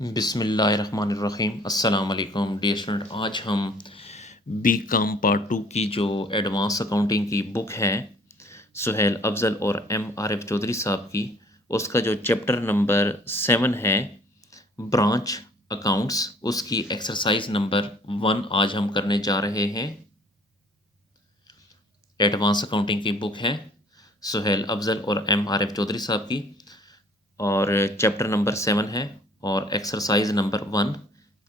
बिस्मिल्लाहिर्रहमानिर्रहीम। अस्सलाम वालेकुम डियर स्टूडेंट। आज हम बी कॉम पार्ट 2 की जो एडवांस अकाउंटिंग की बुक है सुहेल अफजल और MRF चौधरी साहब की, उसका जो चैप्टर नंबर 7 है ब्रांच अकाउंट्स, उसकी एक्सरसाइज नंबर 1 आज हम करने जा रहे हैं। एडवांस अकाउंटिंग की बुक है सुहेल अफजल और MRF चौधरी साहब की, और चैप्टर नंबर 7 है और एक्सरसाइज नंबर 1।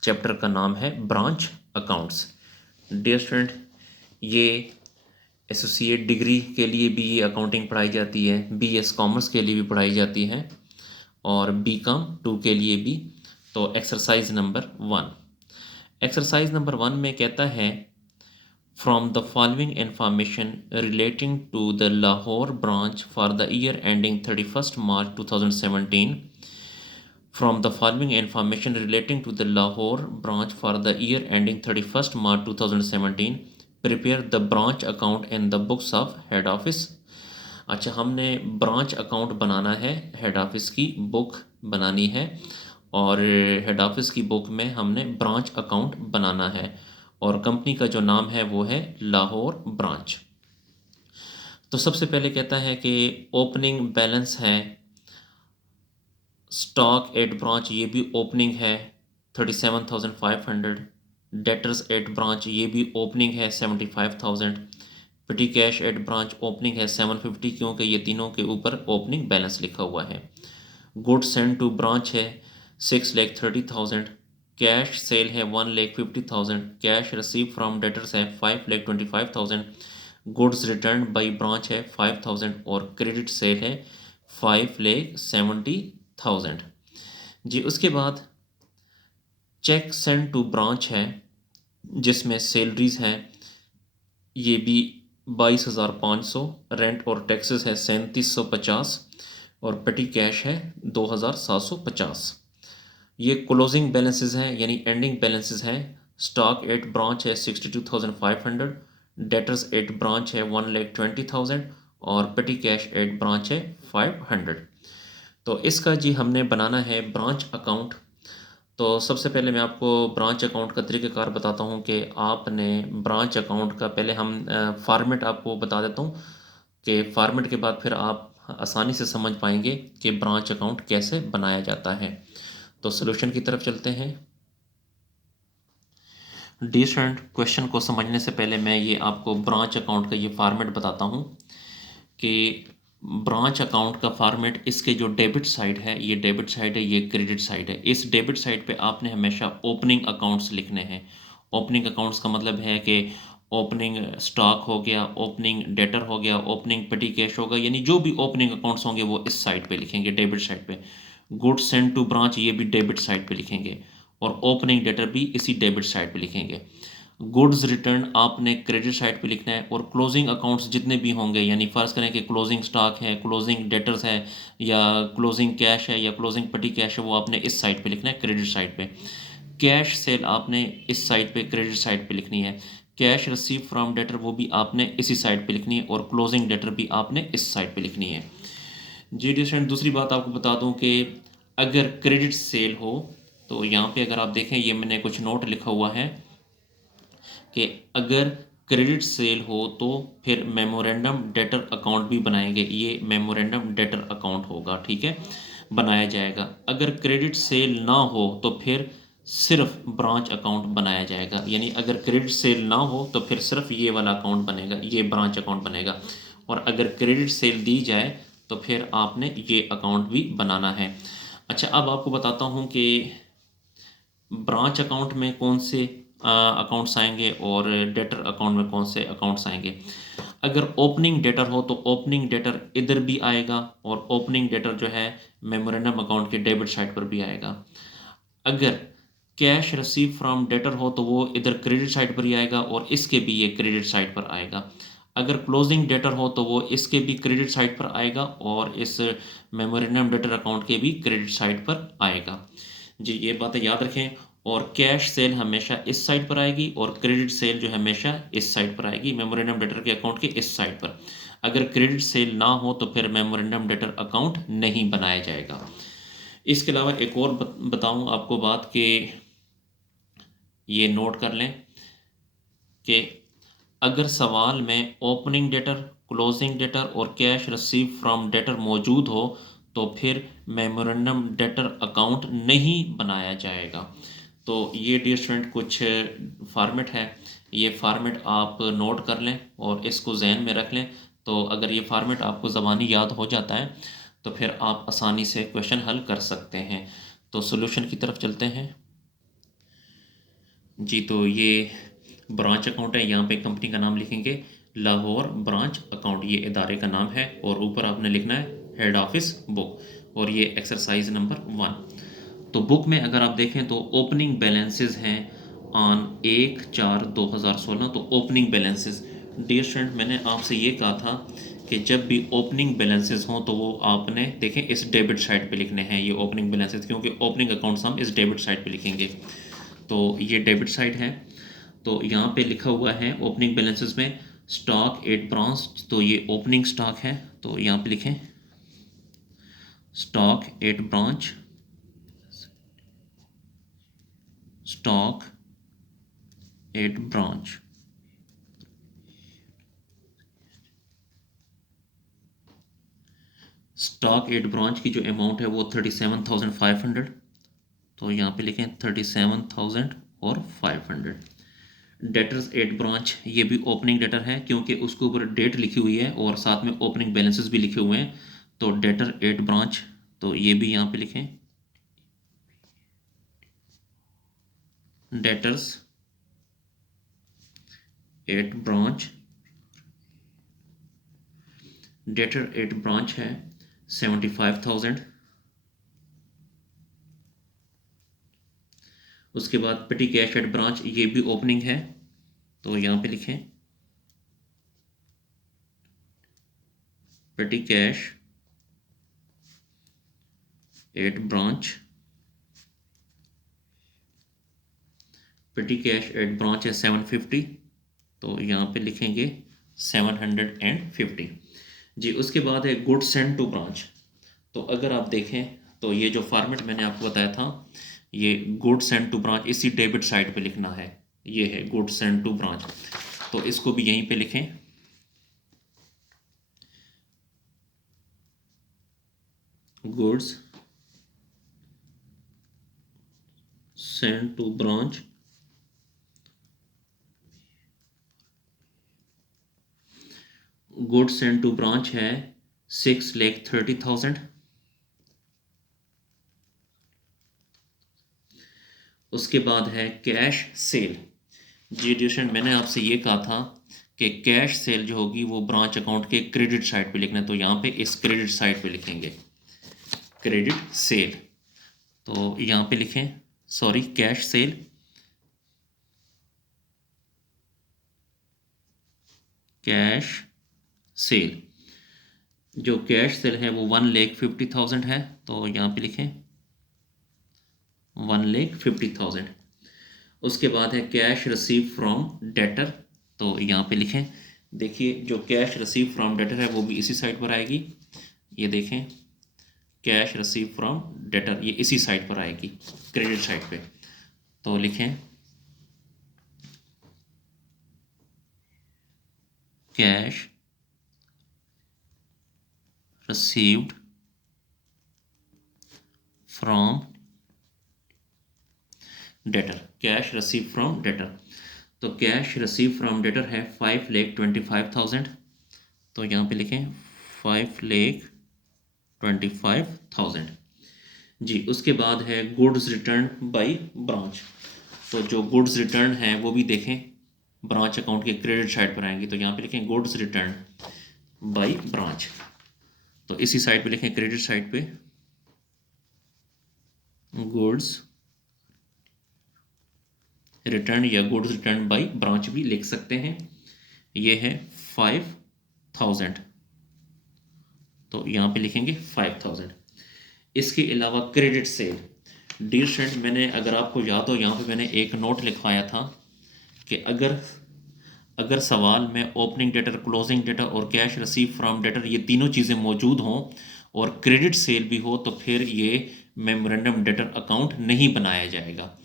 चैप्टर का नाम है ब्रांच अकाउंट्स। डियर स्टूडेंट, ये एसोसिएट डिग्री के लिए भी ये अकाउंटिंग पढ़ाई जाती है, BS कॉमर्स के लिए भी पढ़ाई जाती है और BCom 2 के लिए भी। तो एक्सरसाइज नंबर 1, एक्सरसाइज नंबर 1 में कहता है from the following information relating to the Lahore branch for the year ending 31st March 2017, from the following information relating to the Lahore branch for the year ending 31st March 2017, prepare the branch account in the books of head office। अच्छा, हमने branch account बनाना है, head office की book बनानी है और head office की book में हमने ब्रांच अकाउंट बनाना है और कंपनी का जो नाम है वो है लाहौर ब्रांच। तो सबसे पहले कहता है कि ओपनिंग बैलेंस है, स्टॉक एट ब्रांच ये भी ओपनिंग है 37,500, डेटर्स एट ब्रांच ये भी ओपनिंग है 75,000, पिटी कैश एट ब्रांच ओपनिंग है 750, क्योंकि ये तीनों के ऊपर ओपनिंग बैलेंस लिखा हुआ है। गुड्स सेंड टू ब्रांच है 6,30,000, कैश सेल है 1,50,000, कैश रिसीव फ्रॉम डेटर्स है 5,25,000, गुड्स रिटर्न बाई ब्रांच है 5,000 और क्रेडिट सेल है 5,70,000। जी, उसके बाद चेक सेंड टू ब्रांच है जिसमें सैलरीज हैं ये भी 22,500, रेंट और टैक्सेस है 3,750 और पेटी कैश है 2,750। ये क्लोजिंग बैलेंसेस हैं यानी एंडिंग बैलेंसेस हैं। स्टॉक एट ब्रांच है 62,500, डेटर्स एट ब्रांच है 1,20,000 और पेटी कैश एट ब्रांच है 500। तो इसका जी हमने बनाना है ब्रांच अकाउंट। तो सबसे पहले मैं आपको ब्रांच अकाउंट का तरीक़ाकार बताता हूँ कि आपने ब्रांच अकाउंट का पहले हम फॉर्मेट आपको बता देता हूँ कि फॉर्मेट के बाद फिर आप आसानी से समझ पाएंगे कि ब्रांच अकाउंट कैसे बनाया जाता है। तो सॉल्यूशन की तरफ चलते हैं। डी स्टूडेंट, क्वेश्चन को समझने से पहले मैं ये आपको ब्रांच अकाउंट का ये फॉर्मेट बताता हूँ कि ब्रांच अकाउंट का फॉर्मेट, इसके जो डेबिट साइड है ये डेबिट साइड है, ये क्रेडिट साइड है। इस डेबिट साइड पे आपने हमेशा ओपनिंग अकाउंट्स लिखने हैं। ओपनिंग अकाउंट्स का मतलब है कि ओपनिंग स्टॉक हो गया, ओपनिंग डेटर हो गया, ओपनिंग पेटी कैश होगा, यानी जो भी ओपनिंग अकाउंट्स होंगे वो इस साइड पे लिखेंगे, डेबिट साइड पे। गुड्स सेंड टू ब्रांच ये भी डेबिट साइड पे लिखेंगे और ओपनिंग डेटर भी इसी डेबिट साइड पे लिखेंगे। गुड्स रिटर्न आपने क्रेडिट साइड पे लिखना है और क्लोजिंग अकाउंट्स जितने भी होंगे, यानी फ़र्ज़ करें कि क्लोजिंग स्टॉक है, क्लोजिंग डेटर्स है या क्लोजिंग कैश है या क्लोजिंग पेटी कैश है, वो आपने इस साइड पे लिखना है, क्रेडिट साइड पे। कैश सेल आपने इस साइड पे क्रेडिट साइड पे लिखनी है। कैश रिसीव फ्रॉम डेटर वो भी आपने इसी साइड पे लिखनी है और क्लोजिंग डेटर भी आपने इस साइड पे लिखनी है। जी डी स्टूडेंट, दूसरी बात आपको बता दूं कि अगर क्रेडिट सेल हो तो यहाँ पे अगर आप देखें ये मैंने कुछ नोट लिखा हुआ है कि अगर क्रेडिट सेल हो तो फिर मेमोरेंडम डेटर अकाउंट भी बनाएंगे। ये मेमोरेंडम डेटर अकाउंट होगा, ठीक है, बनाया जाएगा। अगर क्रेडिट सेल ना हो तो फिर सिर्फ ब्रांच अकाउंट बनाया जाएगा, यानी अगर क्रेडिट सेल ना हो तो फिर सिर्फ ये वाला अकाउंट बनेगा, ये ब्रांच अकाउंट बनेगा। और अगर क्रेडिट सेल दी जाए तो फिर आपने ये अकाउंट भी बनाना है। अच्छा, अब आपको बताता हूँ कि ब्रांच अकाउंट में कौन से अकाउंट्स आएंगे और डेटर अकाउंट में कौन से अकाउंट्स आएंगे। अगर ओपनिंग डेटर हो तो ओपनिंग डेटर इधर भी आएगा और ओपनिंग डेटर जो है मेमोरेंडम अकाउंट के डेबिट साइड पर भी आएगा। अगर कैश रिसीव फ्रॉम डेटर हो तो वो इधर क्रेडिट साइड पर ही आएगा और इसके भी ये क्रेडिट साइड पर आएगा। अगर क्लोजिंग डेटर हो तो वो इसके भी क्रेडिट साइड पर आएगा और इस मेमोरेंडम डेटर अकाउंट के भी क्रेडिट साइड पर आएगा। जी, ये बातें याद रखें। और कैश सेल हमेशा इस साइड पर आएगी और क्रेडिट सेल जो हमेशा इस साइड पर आएगी, मेमोरेंडम डेटर के अकाउंट के इस साइड पर। अगर क्रेडिट सेल ना हो तो फिर मेमोरेंडम डेटर अकाउंट नहीं बनाया जाएगा। इसके अलावा एक और बताऊं आपको बात कि ये नोट कर लें कि अगर सवाल में ओपनिंग डेटर, क्लोजिंग डेटर और कैश रिसीव फ्रॉम डेटर मौजूद हो तो फिर मेमोरेंडम डेटर अकाउंट नहीं बनाया जाएगा। तो ये डियर स्टूडेंट कुछ फार्मेट है, ये फार्मेट आप नोट कर लें और इसको जहन में रख लें। तो अगर ये फार्मेट आपको ज़बानी याद हो जाता है तो फिर आप आसानी से क्वेश्चन हल कर सकते हैं। तो सॉल्यूशन की तरफ चलते हैं जी। तो ये ब्रांच अकाउंट है, यहाँ पे कंपनी का नाम लिखेंगे लाहौर ब्रांच अकाउंट, ये इदारे का नाम है, और ऊपर आपने लिखना है हेड ऑफिस बुक, और ये एक्सरसाइज नंबर 1। तो बुक में अगर आप देखें तो ओपनिंग बैलेंसेस हैं ऑन 1/4/2016। तो ओपनिंग बैलेंसेस डियर स्टूडेंट, मैंने आपसे ये कहा था कि जब भी ओपनिंग बैलेंसेस हों तो वो आपने देखें इस डेबिट साइड पे लिखने हैं ये ओपनिंग बैलेंसेस, क्योंकि ओपनिंग अकाउंट्स हम इस डेबिट साइड पे लिखेंगे। तो ये डेबिट साइड है, तो यहाँ पे लिखा हुआ है ओपनिंग बैलेंसेस में स्टॉक एट ब्रांच, तो ये ओपनिंग स्टॉक है, तो यहाँ पे लिखें stock at branch, stock at branch. Stock at branch की जो अमाउंट है वो 37,500, तो यहाँ पे लिखें 37,000 और 500। डेटर्स एट ब्रांच, ये भी ओपनिंग डेटर है क्योंकि उसके ऊपर डेट लिखी हुई है और साथ में ओपनिंग बैलेंसेस भी लिखे हुए हैं। तो डेटर एट ब्रांच, तो ये भी यहाँ पे लिखें debtors at branch. Debtor at branch है 75,000। उसके बाद पेटी कैश एट ब्रांच, ये भी ओपनिंग है, तो यहाँ पे लिखें पेटी कैश एट ब्रांच। पेटी कैश एट ब्रांच है 750, तो यहाँ पे लिखेंगे 750 जी। उसके बाद है गुड्स सेंड टू ब्रांच। तो अगर आप देखें तो ये जो फॉर्मेट मैंने आपको बताया था, ये गुड्स सेंड टू ब्रांच इसी डेबिट साइड पे लिखना है, ये है गुड्स सेंड टू ब्रांच, तो इसको भी यहीं पे लिखें goods send to branch. Goods send to branch है 6,30,000। उसके बाद है कैश सेल। जी डियर, मैंने आपसे ये कहा था कि कैश सेल जो होगी वो ब्रांच अकाउंट के क्रेडिट साइड पे लिखना है, तो यहाँ पे इस क्रेडिट साइड पे लिखेंगे क्रेडिट सेल, तो यहाँ पे लिखें sorry cash cell. Cash cell, जो कैश सेल है वो 1,50,000 है, तो यहाँ पे लिखें 1,50,000। उसके बाद है कैश रिसीव फ्रॉम डेटर, तो यहाँ पे लिखें, देखिए जो कैश रिसीव फ्रॉम डेटर है वो भी इसी साइड पर आएगी, ये देखें कैश रिसीव फ्रॉम डेटर ये इसी साइड पर आएगी क्रेडिट साइड पे, तो लिखें cash received from debtor, cash receive from debtor. तो कैश रिसीव फ्रॉम डेटर है 5,25,000, तो यहाँ पे लिखें 5,25,000 जी। उसके बाद है गुड्स रिटर्न बाय ब्रांच, तो जो गुड्स रिटर्न है वो भी देखें ब्रांच अकाउंट के क्रेडिट साइड पर आएंगे, तो यहाँ पे लिखें गुड्स रिटर्न बाय ब्रांच, तो इसी साइड पे लिखें क्रेडिट साइड पे गुड्स रिटर्न या गुड्स रिटर्न बाय ब्रांच भी लिख सकते हैं। ये है 5,000, तो यहाँ पे लिखेंगे 5,000। इसके अलावा क्रेडिट सेल, डियर स्टूडेंट मैंने अगर आपको याद हो यहाँ पे मैंने एक नोट लिखवाया था कि अगर सवाल में ओपनिंग डेटर, क्लोजिंग डेटर और कैश रिसीव फ्रॉम डेटर ये तीनों चीज़ें मौजूद हों और क्रेडिट सेल भी हो तो फिर ये मेमोरेंडम डेटर अकाउंट नहीं बनाया जाएगा।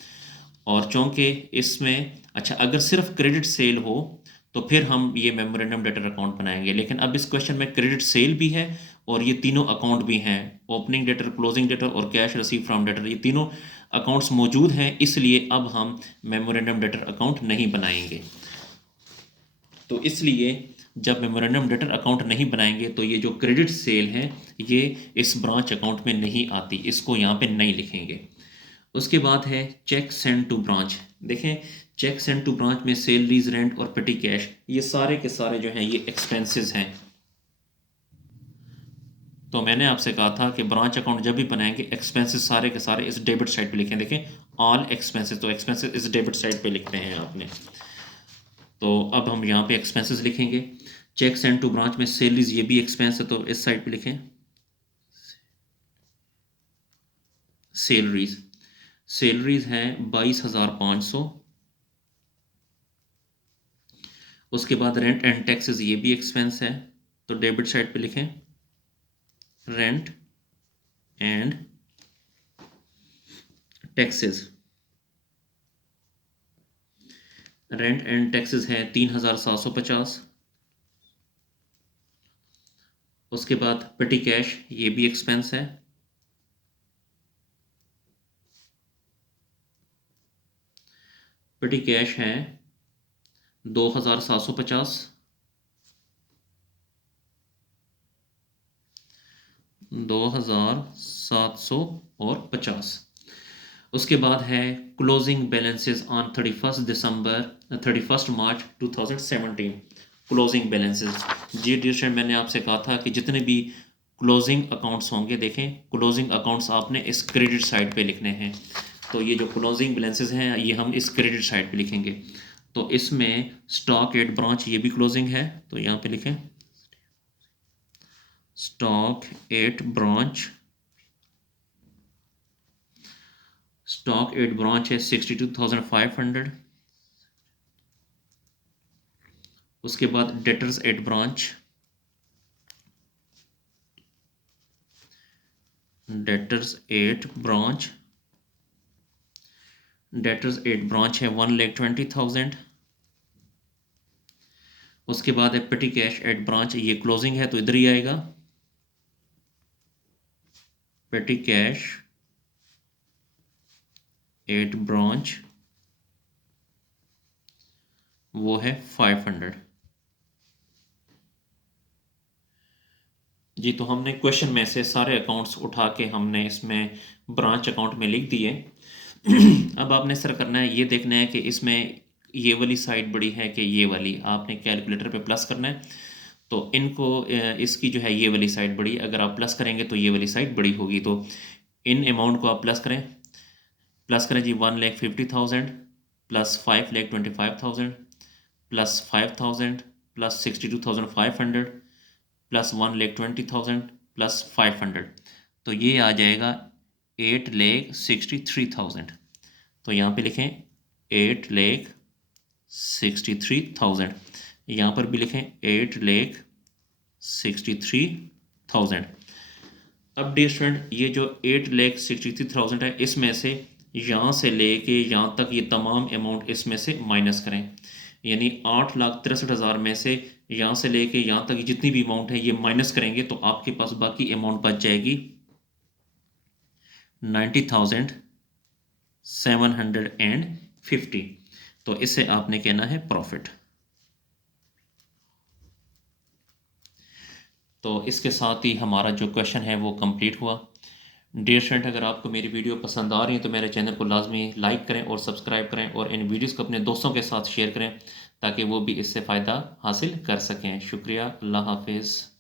और चूँकि इसमें अच्छा अगर सिर्फ क्रेडिट सेल हो तो फिर हम ये मेमोरेंडम डेटर अकाउंट बनाएंगे, लेकिन अब इस क्वेश्चन में क्रेडिट सेल भी है और ये तीनों अकाउंट भी हैं, ओपनिंग डेटर, क्लोजिंग डेटर और कैश रिसीव फ्रॉम डेटर, ये तीनों अकाउंट्स मौजूद हैं, इसलिए अब हम मेमोरेंडम डेटर अकाउंट नहीं बनाएंगे। तो इसलिए जब मेमोरेंडम डेटर अकाउंट नहीं बनाएंगे तो ये जो क्रेडिट सेल है ये इस ब्रांच अकाउंट में नहीं आती, इसको यहाँ पे नहीं लिखेंगे। उसके बाद है चेक सेंड टू ब्रांच। देखें चेक सेंड टू ब्रांच में सैलरीज, रेंट और पेटी कैश ये सारे के सारे जो हैं ये एक्सपेंसेस हैं। तो मैंने आपसे कहा था कि ब्रांच अकाउंट जब भी बनाएंगे एक्सपेंसेस सारे के सारे इस डेबिट साइड पे लिखें। देखें ऑल एक्सपेंसेस, तो एक्सपेंसेस इस डेबिट साइड पे लिखते हैं आपने। तो अब हम यहाँ पे एक्सपेंसेस लिखेंगे। चेक सेंड टू ब्रांच में सैलरीज ये भी एक्सपेंस है तो इस साइड पे लिखें सैलरीज। सैलरीज हैं 22,500। उसके बाद रेंट एंड टैक्सेस ये भी एक्सपेंस है तो डेबिट साइड पे लिखें rent and taxes. Rent and taxes है 3,750। उसके बाद पेटी कैश ये भी एक्सपेंस है, पेटी कैश है 2,750। 2,750। उसके बाद है closing balances on 31 March 2017। Closing balances जी डियर स्टूडेंट, मैंने आपसे कहा था कि जितने भी क्लोजिंग अकाउंट्स होंगे, देखें क्लोजिंग अकाउंट्स आपने इस क्रेडिट साइड पे लिखने हैं। तो ये जो क्लोजिंग बैलेंसेस हैं ये हम इस क्रेडिट साइड पे लिखेंगे। तो इसमें स्टॉक एट ब्रांच ये भी क्लोजिंग है तो यहाँ पे लिखें stock at branch. Stock at branch है 62,500। उसके बाद debtors at branch, debtors at branch, debtors at branch है 1,20,000। उसके बाद है पेटी कैश एट ब्रांच, ये क्लोजिंग है तो इधर ही आएगा पेटी कैश एट ब्रांच, वो है 500। जी तो हमने क्वेश्चन में से सारे अकाउंट्स उठा के हमने इसमें ब्रांच अकाउंट में लिख दिए। अब आपने सर करना है, ये देखना है कि इसमें ये वाली साइड बड़ी है कि ये वाली, आपने कैलकुलेटर पे प्लस करना है। तो इनको इसकी जो है ये वाली साइड बड़ी, अगर आप प्लस करेंगे तो ये वाली साइड बड़ी होगी। तो इन अमाउंट को आप प्लस करें जी 1,50,000 plus 5,25,000 plus 5,000 plus 62,500 plus 1,20,000 plus 500, तो ये आ जाएगा 8,63,000। तो यहाँ पे लिखें 8,63,000, यहाँ पर भी लिखें 8,63,000। अब डियर स्टूडेंट ये जो 8,63,000 है इसमें से यहाँ से लेके यहाँ तक ये तमाम अमाउंट इसमें से माइनस करें, यानी 8,63,000 में से यहाँ से लेके यहाँ तक जितनी भी अमाउंट है ये माइनस करेंगे तो आपके पास बाकी अमाउंट बच जाएगी 90,750। तो इसे आपने कहना है प्रॉफिट। तो इसके साथ ही हमारा जो क्वेश्चन है वो कंप्लीट हुआ। डियर स्टूडेंट, अगर आपको मेरी वीडियो पसंद आ रही है तो मेरे चैनल को लाजमी लाइक करें और सब्सक्राइब करें और इन वीडियोस को अपने दोस्तों के साथ शेयर करें ताकि वो भी इससे फ़ायदा हासिल कर सकें। शुक्रिया, अल्लाह हाफिज़।